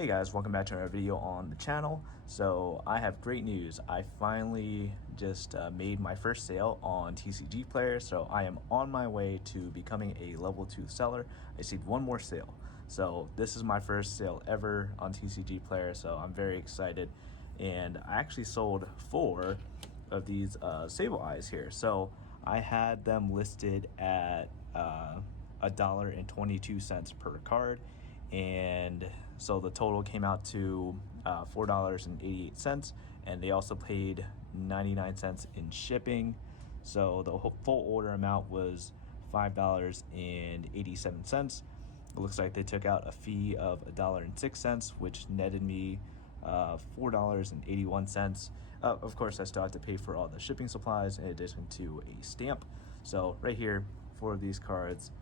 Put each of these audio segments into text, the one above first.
Hey guys, welcome back to another video on the channel. So I have great news. I finally just made my first sale on TCGplayer. So I am on my way to becoming a level 2 seller. I just need one more sale. So this is my first sale ever on TCGplayer. So I'm very excited. And I actually sold 4 of these Sable Eyes here. So I had them listed at $1.22 per card, and so the total came out to $4.88, and they also paid 99 cents in shipping. So the full order amount was $5.87. It looks like they took out a fee of $1.06, which netted me $4.81. Of course, I still have to pay for all the shipping supplies in addition to a stamp. So right here, 4 of these cards.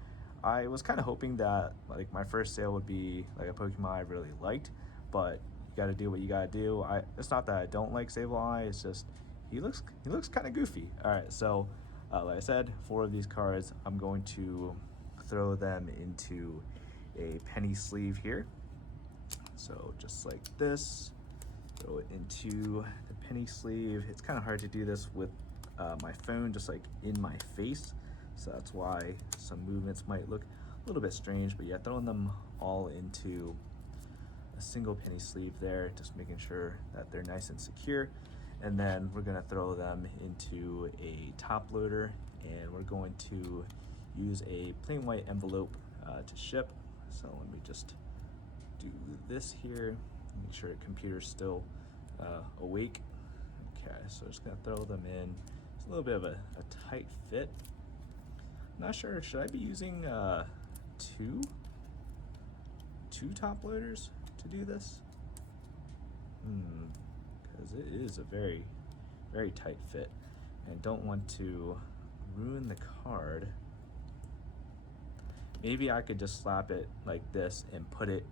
I was kind of hoping that like my first sale would be like a Pokemon I really liked, but you got to do what you got to do. It's not that I don't like Sable Eye, it's just he looks kind of goofy. All right, so like I said, 4 of these cards, I'm going to throw them into a penny sleeve here. So just like this, throw it into the penny sleeve. It's kind of hard to do this with my phone just like in my face, so that's why some movements might look a little bit strange. But yeah, throwing them all into a single penny sleeve there, just making sure that they're nice and secure. And then we're gonna throw them into a top loader, and we're going to use a plain white envelope to ship. So let me just do this here, make sure the computer's still awake. Okay, so just gonna throw them in. It's a little bit of a tight fit. Not sure, should I be using two top loaders to do this? Because it is a very, very tight fit, and don't want to ruin the card. Maybe I could just slap it like this and put it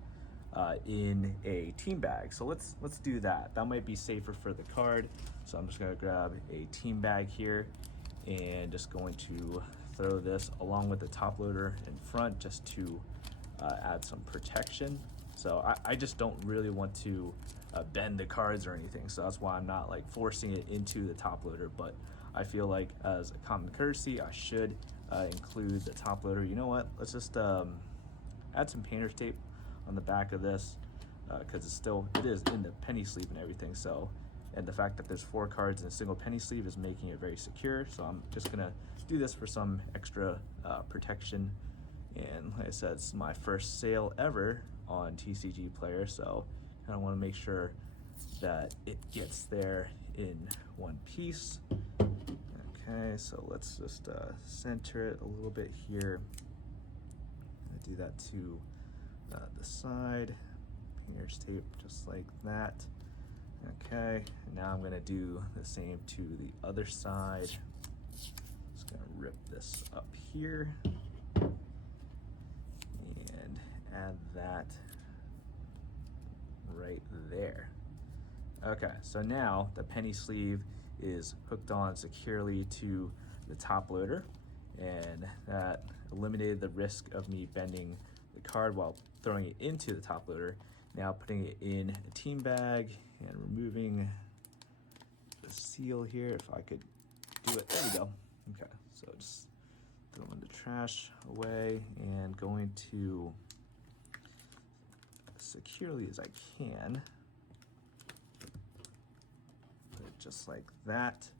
in a team bag. So let's do that. That might be safer for the card. So I'm just gonna grab a team bag here and just going to throw this along with the top loader in front just to add some protection. So I just don't really want to bend the cards or anything, so that's why I'm not like forcing it into the top loader. But I feel like as a common courtesy, I should include the top loader. You know what, let's just add some painter's tape on the back of this, because it is in the penny sleeve and everything. So, and the fact that there's 4 cards in a single penny sleeve is making it very secure. So I'm just gonna do this for some extra protection. And like I said, it's my first sale ever on TCGplayer, so kind of want to make sure that it gets there in one piece. Okay, so let's just center it a little bit here. I'm gonna do that to the side, painter's tape just like that. Okay, and now I'm gonna do the same to the other side. Just gonna rip this up here and add that right there. Okay, so now the penny sleeve is hooked on securely to the top loader, and that eliminated the risk of me bending the card while throwing it into the top loader. Now putting it in a team bag and removing the seal here. If I could do it, there we go. Okay, so just throwing the trash away and going to as securely as I can put it just like that.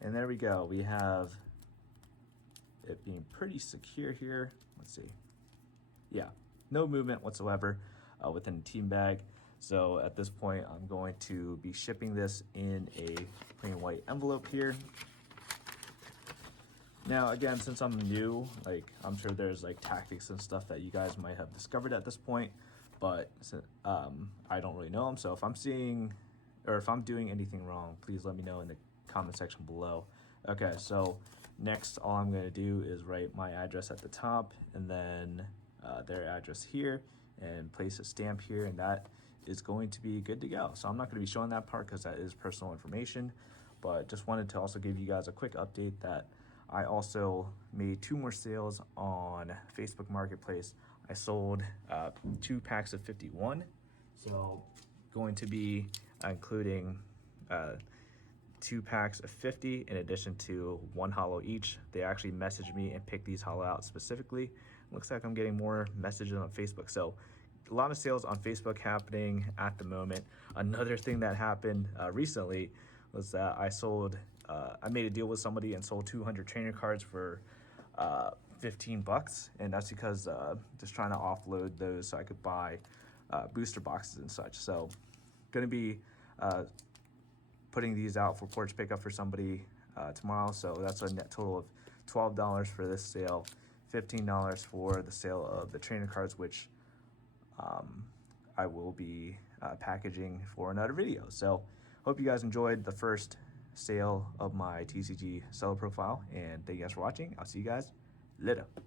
And there we go. We have it being pretty secure here. Let's see. Yeah, no movement whatsoever within the team bag. So at this point, I'm going to be shipping this in a plain white envelope here. Now, again, since I'm new, like I'm sure there's like tactics and stuff that you guys might have discovered at this point, but I don't really know them. So if I'm seeing, or if I'm doing anything wrong, please let me know in the comment section below. Okay, so next, all I'm gonna do is write my address at the top, and then their address here, and place a stamp here, and that is going to be good to go. So I'm not gonna be showing that part because that is personal information, but just wanted to also give you guys a quick update that I also made 2 more sales on Facebook Marketplace. I sold 2 packs of 51. So going to be including 2 packs of 50 in addition to 1 holo each. They actually messaged me and picked these holo out specifically. Looks like I'm getting more messages on Facebook. So a lot of sales on Facebook happening at the moment. Another thing that happened recently was that I made a deal with somebody and sold 200 trainer cards for 15 bucks. And that's because just trying to offload those so I could buy booster boxes and such. So gonna be putting these out for porch pickup for somebody tomorrow. So that's a net total of $12 for this sale, $15 for the sale of the trainer cards, which I will be packaging for another video. So hope you guys enjoyed the first sale of my TCG seller profile, and thank you guys for watching. I'll see you guys later.